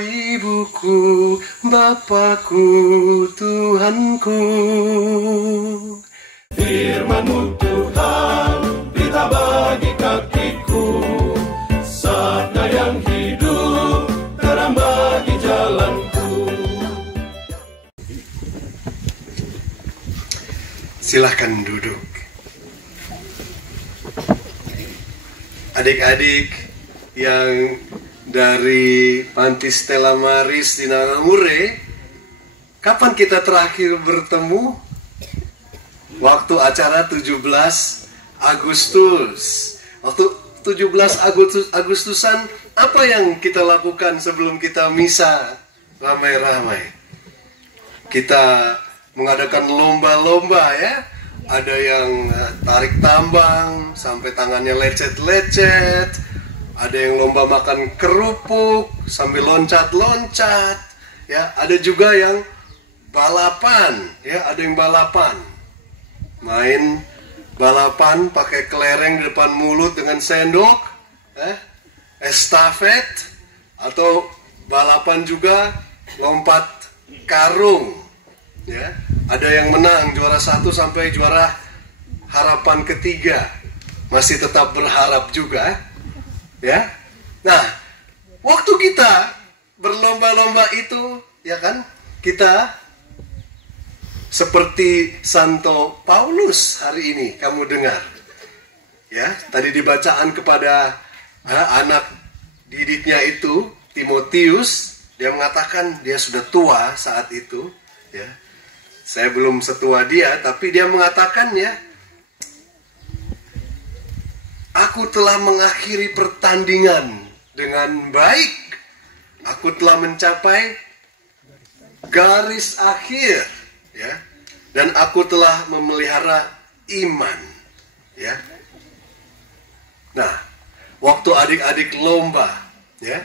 ibuku, Bapakku, Tuhanku. Firman-Mu Tuhan, berita bagi kakiku, sabda yang hidup, terang bagi jalanku. Silahkan duduk. Adik-adik yang dari Panti Stella Maris di Nanamure, kapan kita terakhir bertemu? Waktu acara 17 Agustus. Waktu 17 Agustusan, apa yang kita lakukan sebelum kita misa ramai-ramai? Kita mengadakan lomba-lomba ya. Ada yang tarik tambang sampai tangannya lecet-lecet. Ada yang lomba makan kerupuk sambil loncat-loncat. Ya, ada juga yang balapan. Ya, ada yang balapan. Main balapan pakai kelereng di depan mulut dengan sendok. Estafet atau balapan juga lompat karung. Ya, ada yang menang juara 1 sampai juara harapan ketiga, masih tetap berharap juga, ya. Nah, waktu kita berlomba-lomba itu, ya kan, kita seperti Santo Paulus hari ini kamu dengar, ya. Tadi dibacaan kepada anak didiknya itu Timotius, dia mengatakan dia sudah tua saat itu, ya. Saya belum setua dia, tapi dia mengatakan ya, aku telah mengakhiri pertandingan dengan baik. Aku telah mencapai garis akhir, ya. Dan aku telah memelihara iman, ya. Nah, waktu adik-adik lomba, ya,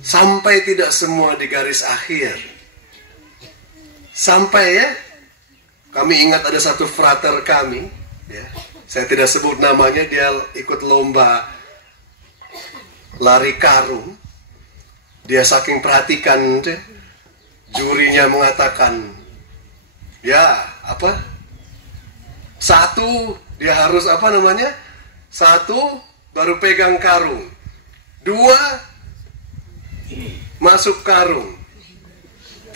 sampai tidak semua di garis akhir. Sampai ya, kami ingat ada satu frater kami, ya, saya tidak sebut namanya, dia ikut lomba lari karung. Dia saking perhatikan, jurinya mengatakan, ya apa? 1 dia harus apa namanya? 1 baru pegang karung, 2 masuk karung,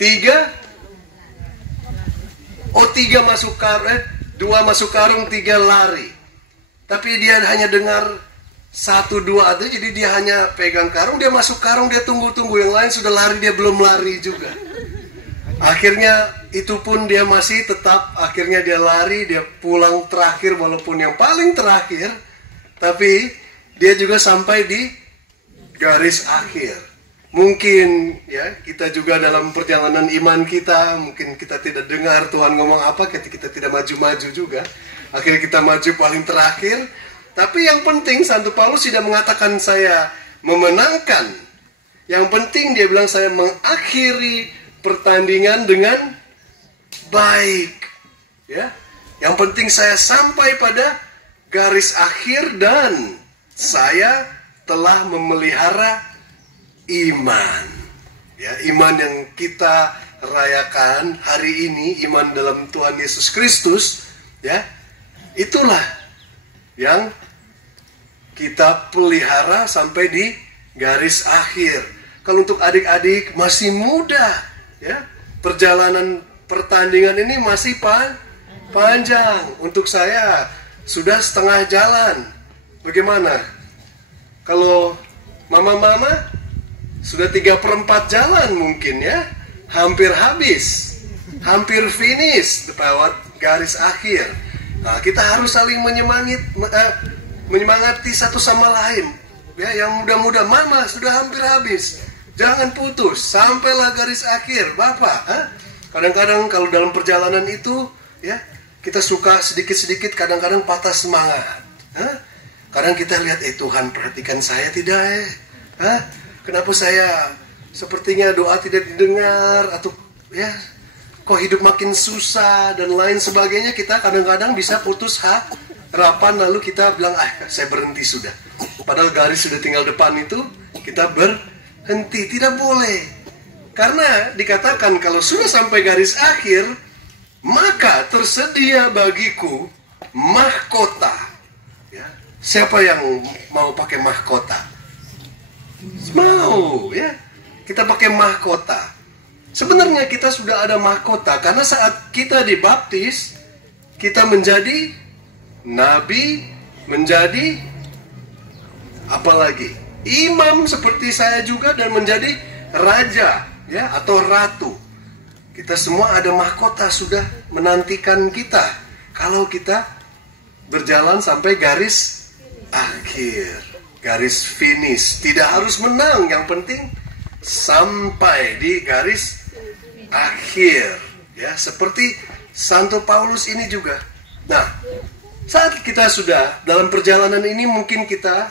3 masuk karung, 2 masuk karung, 3 lari. Tapi dia hanya dengar 1, 2 aja, jadi dia hanya pegang karung, dia masuk karung, dia tunggu-tunggu, yang lain sudah lari, dia belum lari juga. Akhirnya itu pun dia masih tetap, akhirnya dia lari, dia pulang terakhir walaupun yang paling terakhir, tapi dia juga sampai di garis akhir. Mungkin ya kita juga dalam perjalanan iman kita, mungkin kita tidak dengar Tuhan ngomong apa, kita tidak maju-maju juga. Akhirnya kita maju paling terakhir. Tapi yang penting Santo Paulus tidak mengatakan saya memenangkan. Yang penting dia bilang saya mengakhiri pertandingan dengan baik. Ya. Yang penting saya sampai pada garis akhir dan saya telah memelihara iman, ya, iman yang kita rayakan hari ini, iman dalam Tuhan Yesus Kristus, ya, itulah yang kita pelihara sampai di garis akhir. Kalau untuk adik-adik masih muda, ya, perjalanan pertandingan ini masih panjang. Untuk saya sudah setengah jalan. Bagaimana? Kalau mama-mama sudah 3/4 jalan mungkin ya, hampir habis, hampir finish lewat garis akhir. Nah, kita harus saling menyemangati satu sama lain. Ya, yang muda-muda, mama sudah hampir habis, jangan putus, sampailah garis akhir, bapak. Kadang-kadang kalau dalam perjalanan itu, ya, kita suka sedikit-sedikit, kadang-kadang patah semangat. Kadang kita lihat, Tuhan perhatikan saya tidak, kenapa saya sepertinya doa tidak didengar, atau ya kok hidup makin susah dan lain sebagainya. Kita kadang-kadang bisa putus harapan, lalu kita bilang saya berhenti sudah. Padahal garis sudah tinggal depan itu, kita henti, tidak boleh. Karena dikatakan kalau sudah sampai garis akhir, maka tersedia bagiku mahkota. Ya. Siapa yang mau pakai mahkota? Mau, ya. Kita pakai mahkota. Sebenarnya kita sudah ada mahkota karena saat kita dibaptis, kita menjadi nabi, menjadi apalagi imam seperti saya juga, dan menjadi raja, ya, atau ratu. Kita semua ada mahkota sudah menantikan kita kalau kita berjalan sampai garis akhir, garis finish. Tidak harus menang, yang penting sampai di garis akhir, ya, seperti Santo Paulus ini juga. Nah, saat kita sudah dalam perjalanan ini, mungkin kita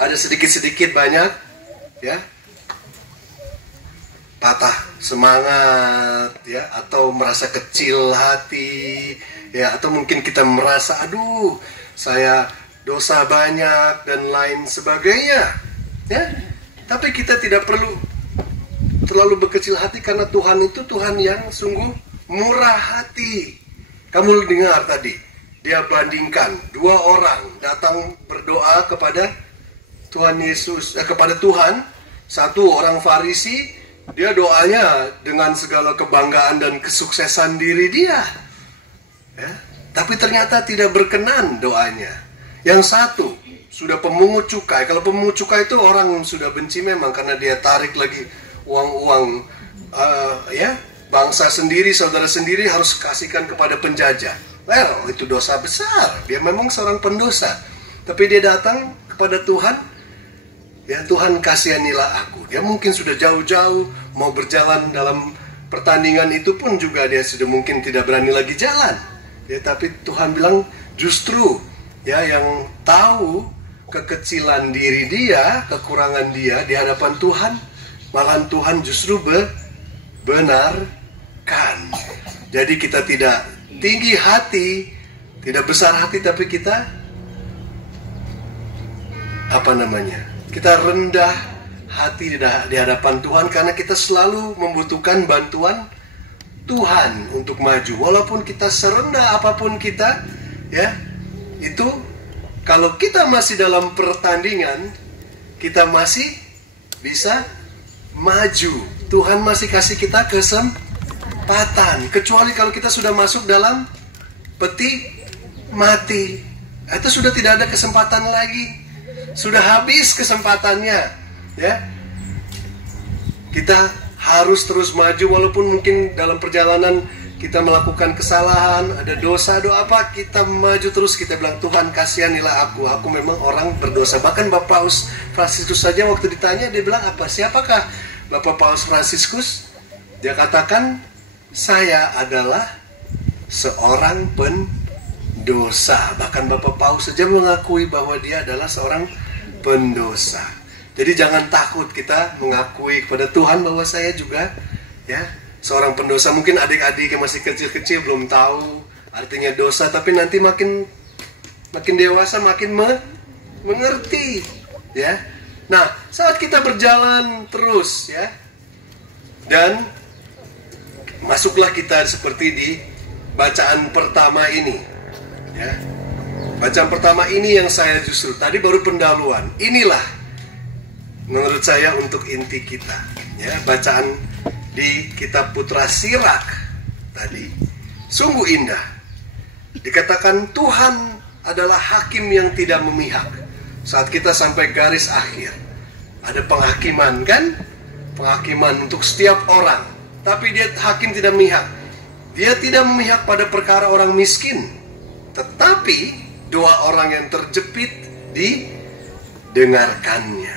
ada sedikit-sedikit banyak, ya, patah semangat, ya, atau merasa kecil hati, ya, atau mungkin kita merasa aduh saya dosa banyak dan lain sebagainya, ya. Tapi kita tidak perlu terlalu berkecil hati karena Tuhan itu Tuhan yang sungguh murah hati. Kamu dengar tadi, dia bandingkan dua orang datang berdoa kepada Tuhan Yesus, kepada Tuhan. Satu orang Farisi, dia doanya dengan segala kebanggaan dan kesuksesan diri dia, ya. Tapi ternyata tidak berkenan doanya. Yang satu sudah pemungut cukai. Kalau pemungut cukai itu orang sudah benci memang, karena dia tarik lagi uang-uang, ya, bangsa sendiri, saudara sendiri harus kasihkan kepada penjajah. Well, itu dosa besar. Dia memang seorang pendosa. Tapi dia datang kepada Tuhan, ya, Tuhan kasihanilah aku. Dia mungkin sudah jauh-jauh mau berjalan dalam pertandingan itu pun juga dia sudah mungkin tidak berani lagi jalan. Ya, tapi Tuhan bilang justru, ya, yang tahu kekecilan diri dia, kekurangan dia di hadapan Tuhan, malahan Tuhan justru benarkan. Jadi kita tidak tinggi hati, tidak besar hati, tapi kita kita rendah hati di hadapan Tuhan, karena kita selalu membutuhkan bantuan Tuhan untuk maju. Walaupun kita serendah apapun kita, ya, itu kalau kita masih dalam pertandingan, kita masih bisa maju. Tuhan masih kasih kita kesempatan. Kecuali kalau kita sudah masuk dalam peti mati, itu sudah tidak ada kesempatan lagi. Sudah habis kesempatannya, ya. Kita harus terus maju walaupun mungkin dalam perjalanan kita melakukan kesalahan, ada dosa, apa, kita maju terus, kita bilang Tuhan kasihanilah aku memang orang berdosa. Bahkan Bapak Paus Fransiskus saja waktu ditanya, dia bilang apa? Siapakah Bapak Paus Fransiskus? Dia katakan, saya adalah seorang pendosa. Bahkan Bapak Paus saja mengakui bahwa dia adalah seorang pendosa. Jadi jangan takut kita mengakui kepada Tuhan bahwa saya juga, ya, seorang pendosa. Mungkin adik-adik yang masih kecil-kecil belum tahu artinya dosa, tapi nanti makin dewasa makin mengerti, ya. Nah, saat kita berjalan terus, ya, dan masuklah kita seperti di bacaan pertama ini, ya. Bacaan pertama ini yang saya justru tadi baru pendahuluan. Inilah menurut saya untuk inti kita, ya, bacaan di kitab Putra Sirak tadi sungguh indah. Dikatakan Tuhan adalah hakim yang tidak memihak. Saat kita sampai garis akhir, ada penghakiman, kan? Penghakiman untuk setiap orang. Tapi dia hakim tidak memihak. Dia tidak memihak pada perkara orang miskin, tetapi doa orang yang terjepit didengarkannya.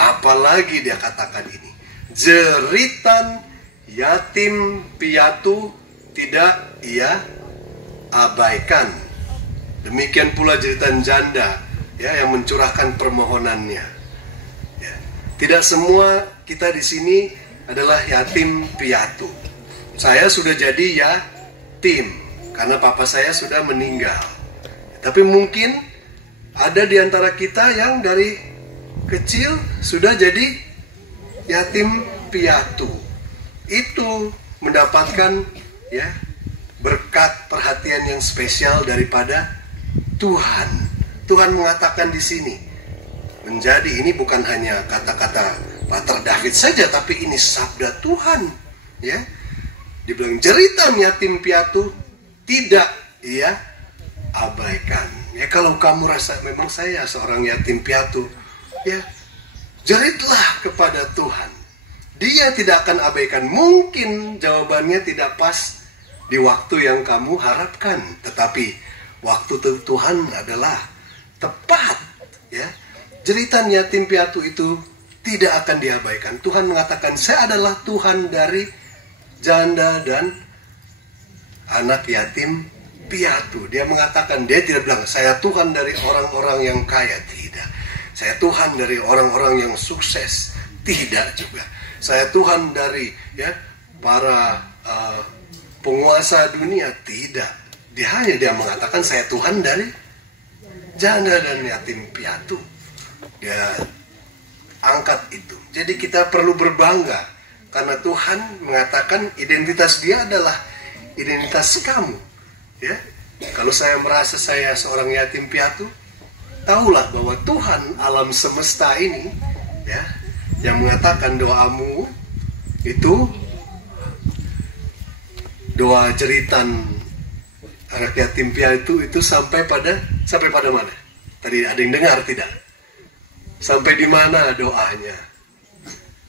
Apalagi dia katakan ini, jeritan yatim piatu tidak ia abaikan. Demikian pula jeritan janda, ya, yang mencurahkan permohonannya. Ya. Tidak semua kita di sini adalah yatim piatu. Saya sudah jadi yatim karena papa saya sudah meninggal. Tapi mungkin ada di antara kita yang dari kecil sudah jadi yatim piatu itu mendapatkan ya berkat perhatian yang spesial daripada Tuhan. Tuhan mengatakan di sini, ini bukan hanya kata-kata Pater David saja, tapi ini sabda Tuhan. Ya, dibilang jeritan yatim piatu tidak ia abaikan. Ya, kalau kamu rasa memang saya seorang yatim piatu, ya jeritlah kepada Tuhan. Dia tidak akan abaikan. Mungkin jawabannya tidak pas di waktu yang kamu harapkan, tetapi waktu Tuhan adalah tepat. Ya, jeritan yatim piatu itu tidak akan diabaikan. Tuhan mengatakan, saya adalah Tuhan dari janda dan anak yatim piatu. Dia mengatakan, dia tidak bilang saya Tuhan dari orang-orang yang kaya, tidak. Saya Tuhan dari orang-orang yang sukses, tidak juga. Saya Tuhan dari para penguasa dunia, tidak. Dia mengatakan saya Tuhan dari janda dan yatim piatu. Dia angkat itu. Jadi kita perlu berbangga karena Tuhan mengatakan identitas dia adalah identitas kamu. Ya, kalau saya merasa saya seorang yatim piatu, tahulah bahwa Tuhan alam semesta ini, ya, yang mengatakan doamu itu doa jeritan anak yatim piatu itu sampai pada mana? Tadi ada yang dengar tidak? Sampai di mana doanya?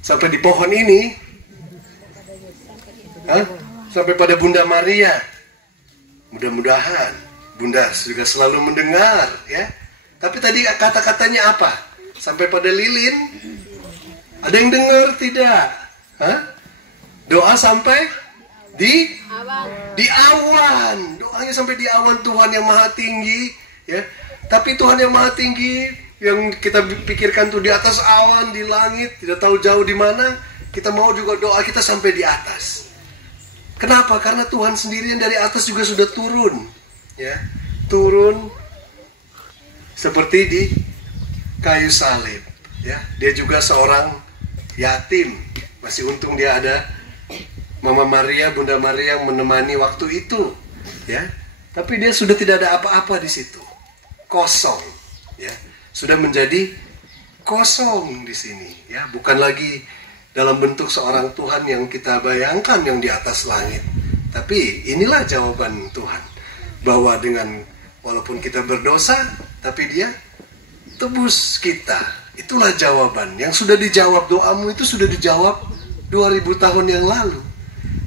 Sampai di pohon ini? Hah? Sampai pada Bunda Maria. Mudah-mudahan Bunda juga selalu mendengar, ya. Tapi tadi kata-katanya apa? Sampai pada lilin? Ada yang dengar tidak? Hah? Doa sampai di awan. Doanya sampai di awan Tuhan yang maha tinggi, ya. Tapi Tuhan yang maha tinggi yang kita pikirkan tuh di atas awan, di langit, tidak tahu jauh di mana. Kita mau juga doa kita sampai di atas. Kenapa? Karena Tuhan sendiri yang dari atas juga sudah turun, ya. Turun seperti di kayu salib, ya. Dia juga seorang yatim. Masih untung dia ada Mama Maria, Bunda Maria yang menemani waktu itu, ya. Tapi dia sudah tidak ada apa-apa di situ. Kosong, ya. Sudah menjadi kosong di sini, ya. Bukan lagi dalam bentuk seorang Tuhan yang kita bayangkan yang di atas langit. Tapi inilah jawaban Tuhan, bahwa dengan walaupun kita berdosa, tapi dia tebus kita. Itulah jawaban yang sudah dijawab. Doamu itu sudah dijawab 2000 tahun yang lalu.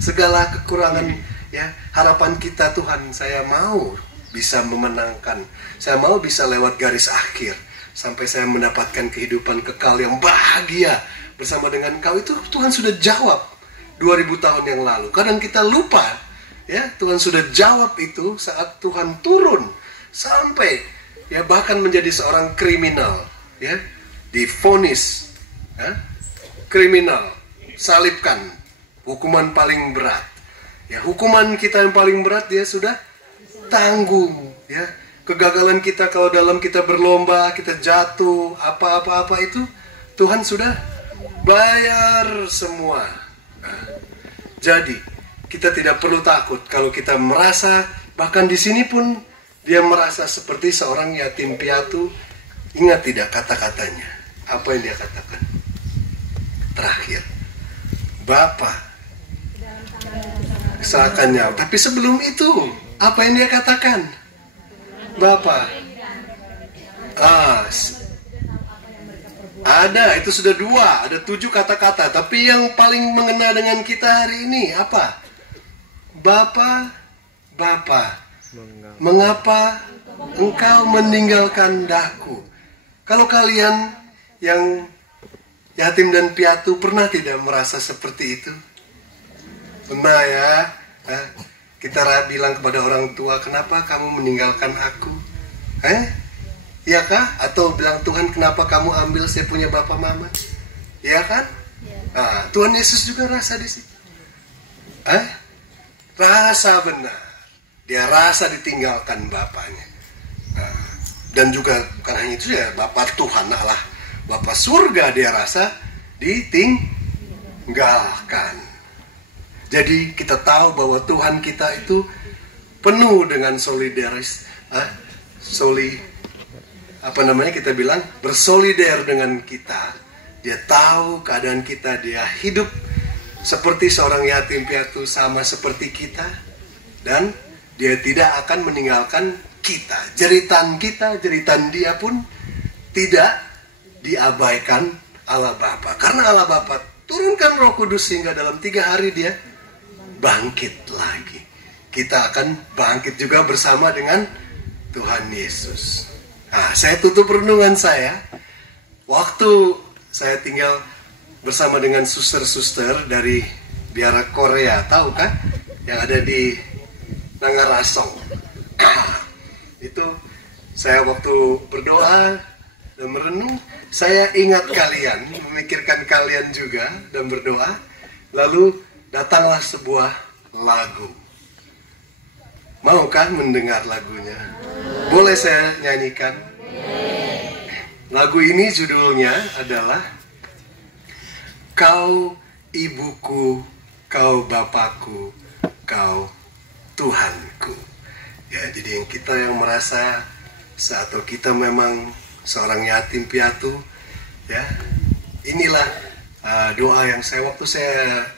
Segala kekurangan, ya, harapan kita, Tuhan, saya mau bisa memenangkan. Saya mau bisa lewat garis akhir sampai saya mendapatkan kehidupan kekal yang bahagia bersama dengan Engkau. Itu Tuhan sudah jawab 2000 tahun yang lalu. Kadang kita lupa, ya, Tuhan sudah jawab itu saat Tuhan turun sampai, ya, bahkan menjadi seorang kriminal, ya, divonis, ya, kriminal, salibkan, hukuman paling berat, ya, hukuman kita yang paling berat dia sudah tanggung, ya. Kegagalan kita kalau dalam kita berlomba, kita jatuh, apa-apa itu Tuhan sudah bayar semua. Nah, jadi kita tidak perlu takut kalau kita merasa, bahkan di sini pun dia merasa seperti seorang yatim piatu. Ingat tidak kata-katanya? Apa yang dia katakan? Terakhir, Bapa, serahkan nyawa. Tapi sebelum itu, apa yang dia katakan? Bapa. Ada, itu sudah 2, ada 7 kata-kata. Tapi yang paling mengena dengan kita hari ini apa? Bapa, Bapa, mengapa Engkau meninggalkan daku? Kalau kalian yang yatim dan piatu pernah tidak merasa seperti itu? Pernah, ya? Kita bilang kepada orang tua, kenapa kamu meninggalkan aku? Iya kah? Atau bilang, Tuhan, kenapa kamu ambil saya punya bapak mama? Iya kan? Nah, Tuhan Yesus juga rasa di situ. Rasa benar. Dia rasa ditinggalkan bapaknya. Dan juga bukan hanya itu ya, Bapak Tuhan Allah, Bapak surga dia rasa ditinggalkan. Nggak akan. Jadi kita tahu bahwa Tuhan kita itu penuh dengan kita bilang bersolider dengan kita. Dia tahu keadaan kita, dia hidup seperti seorang yatim piatu sama seperti kita, dan dia tidak akan meninggalkan kita. Jeritan kita, jeritan dia pun tidak diabaikan Allah Bapa. Karena Allah Bapa turunkan Roh Kudus sehingga dalam 3 hari dia bangkit lagi. Kita akan bangkit juga bersama dengan Tuhan Yesus. Nah, saya tutup renungan saya. Waktu saya tinggal bersama dengan suster-suster dari biara Korea, tahu kan? Yang ada di Nangarasong. Itu saya waktu berdoa dan merenung, saya ingat kalian, memikirkan kalian juga dan berdoa. Lalu datanglah sebuah lagu. Mau kan mendengar lagunya? Boleh saya nyanyikan? Lagu ini judulnya adalah Kau Ibuku, Kau Bapakku, Kau Tuhanku. Ya, jadi kita yang merasa atau kita memang seorang yatim piatu, ya, inilah doa yang waktu saya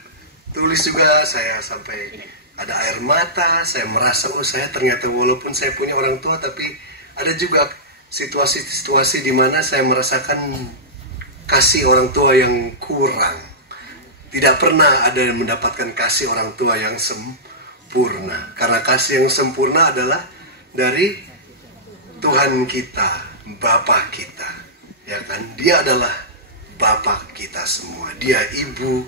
tulis juga, saya sampai ada air mata. Saya merasa, saya ternyata walaupun saya punya orang tua, tapi ada juga situasi-situasi di mana saya merasakan kasih orang tua yang kurang. Tidak pernah ada yang mendapatkan kasih orang tua yang sempurna. Karena kasih yang sempurna adalah dari Tuhan kita, Bapa kita. Ya kan? Dia adalah Bapa kita semua. Dia ibu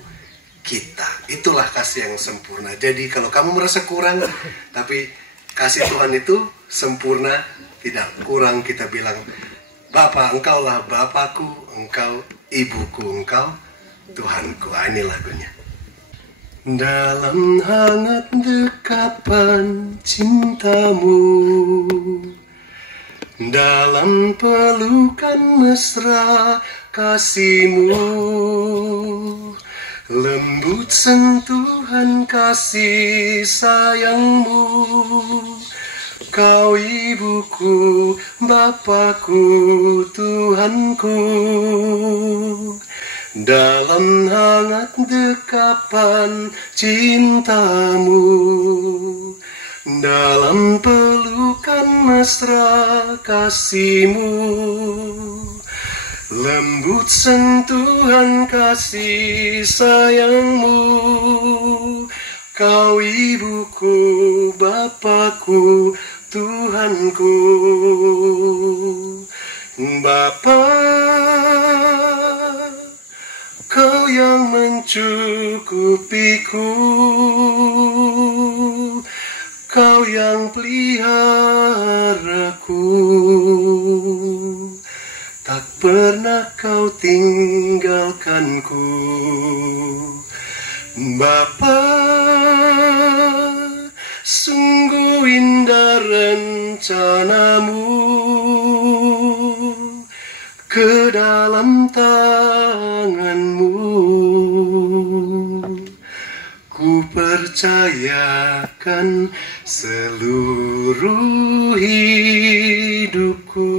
kita. Itulah kasih yang sempurna. Jadi kalau kamu merasa kurang, tapi kasih Tuhan itu sempurna, tidak kurang, kita bilang, Bapa, Engkaulah Bapakku, Engkau ibuku, Engkau Tuhanku. Ini lagunya. Dalam hangat dekapan cintamu, dalam pelukan mesra kasihmu, lembut sentuhan kasih sayangmu, Kau ibuku, Bapakku, Tuhanku. Dalam hangat dekapan cintamu, dalam pelukan mesra kasihmu, lembut sentuhan kasih sayangmu, Kau ibuku, Bapakku, Tuhanku. Bapa, Kau yang mencukupiku, Kau yang peliharaku, tak pernah Kau tinggalkanku. Bapa, sungguh indah rencanamu, ke dalam tanganmu ku percayakan seluruh hidupku.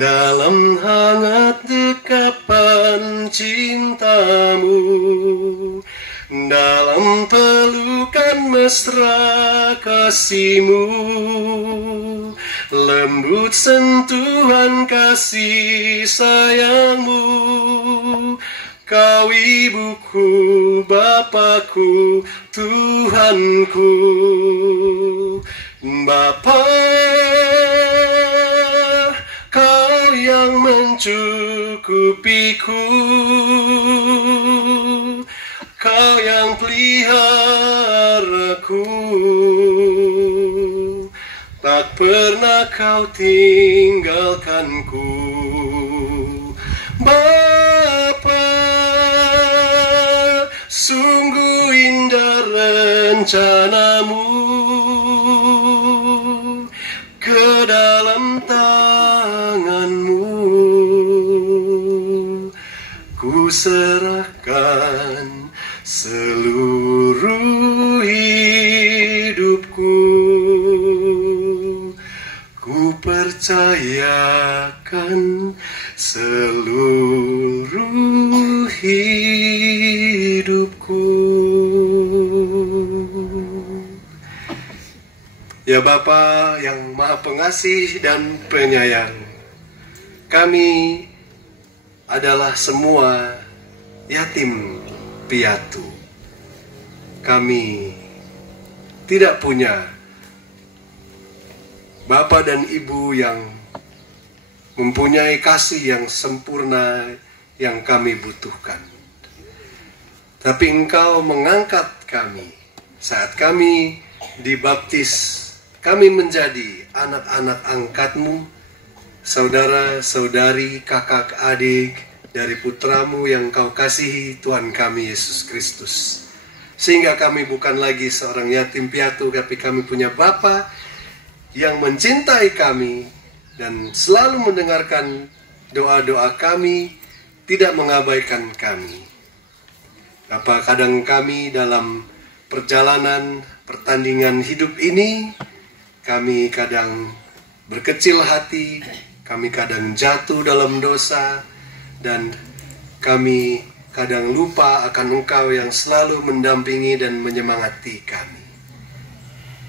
Dalam hangat dekapan cintamu, dalam pelukan mesra kasihmu, lembut sentuhan kasih sayangmu, Kau ibuku, Bapakku, Tuhanku. Bapa, Kau yang mencukupiku, Kau yang peliharaku, tak pernah Kau tinggalkanku. Bapa, sungguh indah rencanamu, ke dalam tanganmu serahkan seluruh hidupku. Ku percayakan seluruh hidupku. Ya Bapa yang Maha Pengasih dan Penyayang, kami adalah semua yatim piatu. Kami tidak punya Bapa dan Ibu yang mempunyai kasih yang sempurna yang kami butuhkan. Tapi Engkau mengangkat kami saat kami dibaptis. Kami menjadi anak-anak angkat-Mu, saudara-saudari, kakak adik dari putramu yang Kau kasihi, Tuhan kami Yesus Kristus. Sehingga kami bukan lagi seorang yatim piatu, tapi kami punya Bapa yang mencintai kami dan selalu mendengarkan doa-doa kami, tidak mengabaikan kami. Apa kadang kami dalam perjalanan pertandingan hidup ini, kami kadang berkecil hati, kami kadang jatuh dalam dosa, dan kami kadang lupa akan Engkau yang selalu mendampingi dan menyemangati kami.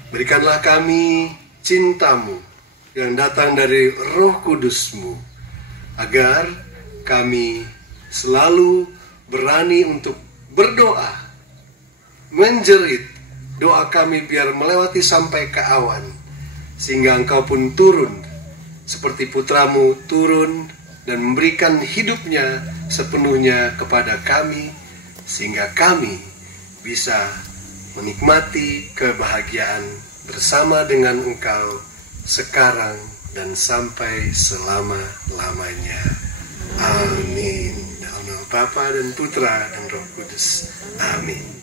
Berikanlah kami cinta-Mu yang datang dari Roh Kudus-Mu, agar kami selalu berani untuk berdoa, menjerit doa kami biar melewati sampai ke awan, sehingga Engkau pun turun seperti putramu turun dan memberikan hidupnya sepenuhnya kepada kami, sehingga kami bisa menikmati kebahagiaan bersama dengan Engkau sekarang dan sampai selama-lamanya. Amin. Dalam nama Bapa dan Putra dan Roh Kudus. Amin.